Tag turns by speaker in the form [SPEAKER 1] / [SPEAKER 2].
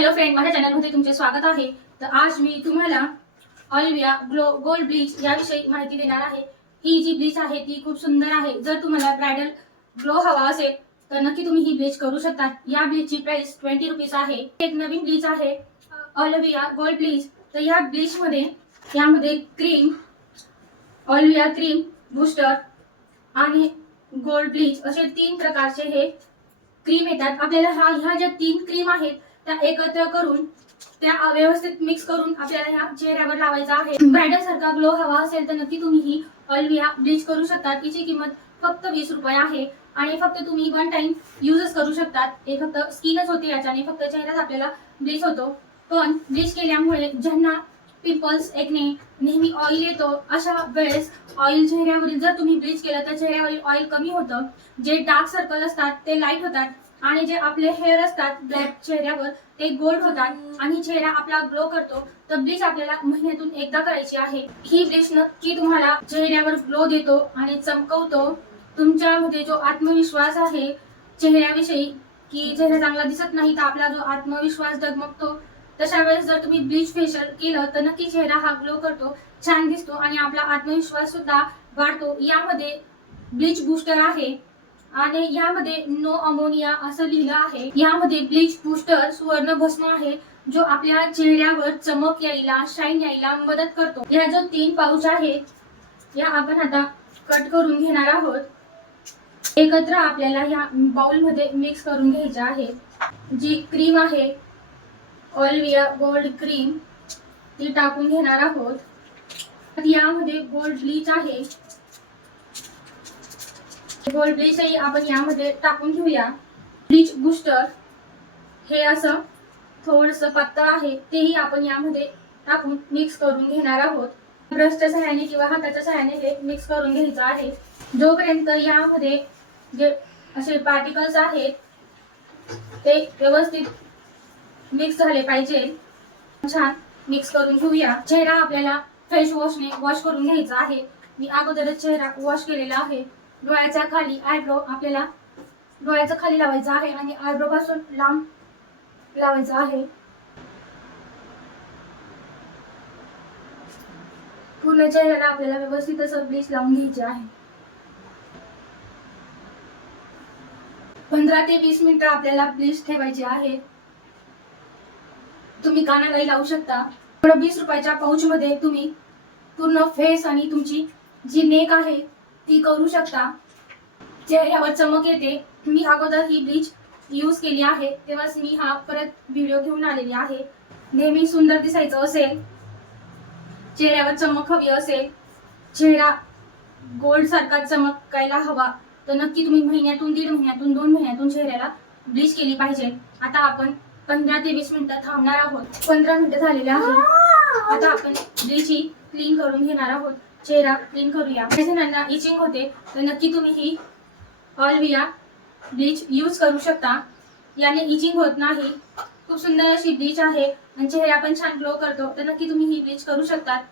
[SPEAKER 1] Hello friend माझ्या चॅनलमध्ये तुमचे स्वागत आहे. तर आज मी तुम्हाला ऑलिव्हिया ग्लो गोल्ड ब्लीच याविषयी माहिती देणार आहे. ही जी ब्लीच आहे ती खूप सुंदर आहे. जर तुम्हाला ब्रायडल ग्लो हवा असेल तर नक्की तुम्ही ही ब्लीच करू शकता. या ब्लीचची प्राइस ट्वेंटी रुपीज आहे. एक नवीन ब्लीच आहे ऑलिव्हिया गोल्ड ब्लीच. तर या ब्लीच मध्ये यामध्ये क्रीम ऑलिव्हिया क्रीम बुस्टर आणि गोल्ड ब्लीच असे तीन प्रकारचे हे क्रीम येतात. आपल्याला हा ह्या ज्या तीन क्रीम आहेत त्या एकत्र करून त्या व्यवस्थित मिक्स करून आपल्याला ह्या चेहऱ्यावर लावायचा आहे. ब्रायडल सारखा ग्लो हवा असेल तर नक्की तुम्ही ही ऑलिव्हिया ब्लीच करू शकता. तिची किंमत फक्त वीस रुपये आहे. आणि फक्त तुम्ही वन टाइम युजच करू शकतात हे फक्त स्किनच होते याच्याने. फक्त चेहऱ्याच आपल्याला ब्लीच होतो. पण ब्लीच केल्यामुळे ज्यांना पिंपल्स एकने नेहमी ऑइल येतो अशा वेळेस ऑइल चेहऱ्यावरील जर तुम्ही ब्लीच केलं तर चेहऱ्यावरील ऑइल कमी होतं. जे डार्क सर्कल असतात ते लाइट होतात. आणि जे आपले हेअर असतात ब्लॅक चेहऱ्यावर ते गोल्ड होतात. आणि चेहरा आपला ग्लो करतो. तर ब्लीच आपल्याला महिन्यातून एकदा करायची आहे. ही ब्लीच नक्की तुम्हाला चेहऱ्यावर ग्लो देतो आणि चमकवतो. तुमच्यामध्ये जो आत्मविश्वास आहे चेहऱ्याविषयी की चेहरा चांगला दिसत नाही तर आपला जो आत्मविश्वास डगमगतो. तशा वेळेस जर तुम्ही ब्लीच फेशियल केलं तर नक्की चेहरा हा ग्लो करतो छान दिसतो आणि आपला आत्मविश्वास सुद्धा वाढतो. यामध्ये ब्लीच बूस्टर आहे. आणि यामध्ये नो अमोनिया असं लिहिलं आहे. यामध्ये ब्लीच बुस्टर सुवर्ण भस्म आहे जो आपल्या चेहऱ्यावर चमक यायला शाईन यायला मदत करतो. या जो तीन पाऊच आहेत या आपण आता कट करून घेणार आहोत. एकत्र आपल्याला ह्या बाउलमध्ये मिक्स करून घ्यायच्या आहे. जी क्रीम आहे ऑलविया गोल्ड क्रीम ती टाकून घेणार आहोत. यामध्ये गोल्ड ब्लीच आहे. गोल्ड ब्लीचही आपण यामध्ये टाकून घेऊया. ब्लीच बुस्टर हे असं थोडस पातळ आहे तेही आपण यामध्ये टाकून मिक्स करून घेणार आहोत. ब्रशच्या सहाय्याने किंवा हाताच्या सहाय्याने हे मिक्स करून घ्यायचं आहे. जोपर्यंत यामध्ये जे असे पार्टिकल्स आहेत ते व्यवस्थित मिक्स झाले पाहिजे छान मिक्स करून घेऊया. चेहरा आपल्याला फेस वॉशने वॉश करून घ्यायचा आहे. मी अगोदरच चेहरा वॉश केलेला आहे. डोळ्याच्या खाली आयब्रो आपल्याला डोळ्याच्या खाली लावायचा आहे आणि आयब्रो पासून लांब लावायचा आहे. पूर्ण चेहऱ्याला आपल्याला व्यवस्थित असं ब्लीच लावून घ्यायची आहे. पंधरा ते वीस मिनिटं आपल्याला ब्लीच ठेवायची आहे. तुम्ही कानालाही लावू शकता. वीस रुपयाच्या पाऊच मध्ये तुम्ही पूर्ण फेस आणि तुमची जी नेक आहे ती करू शकता. चेहऱ्यावर चमक येते. मी अगोदर ही ब्लीच यूज केली आहे. तेव्हाच मी हा परत व्हिडिओ घेऊन आलेली आहे. नेहमी सुंदर दिसायचं असेल. चेहऱ्यावर चमक हवी असेल. चेहरा गोल्ड सारखा चमकायला हवा. तर नक्की तुम्ही महिन्यातून दीड महिन्यातून दोन महिन्यातून चेहऱ्याला ब्लीच केली पाहिजे. आता आपण पंधरा ते वीस मिनिटं थांबणार आहोत. पंधरा मिनिटं झालेले आहेत. आता आपण ब्लीची क्लीन करून घेणार आहोत. चेहरा क्लीन करूया काही जणांना इचिंग होते तर नक्की तुम्ही ही ऑलविया ब्लीच यूज करू शकता. याने इचिंग होत नाही. खूप सुंदर अशी ब्लीच आहे. आणि चेहरा पण छान ग्लो करतो. तर नक्की तुम्ही ही ब्लीच करू शकतात.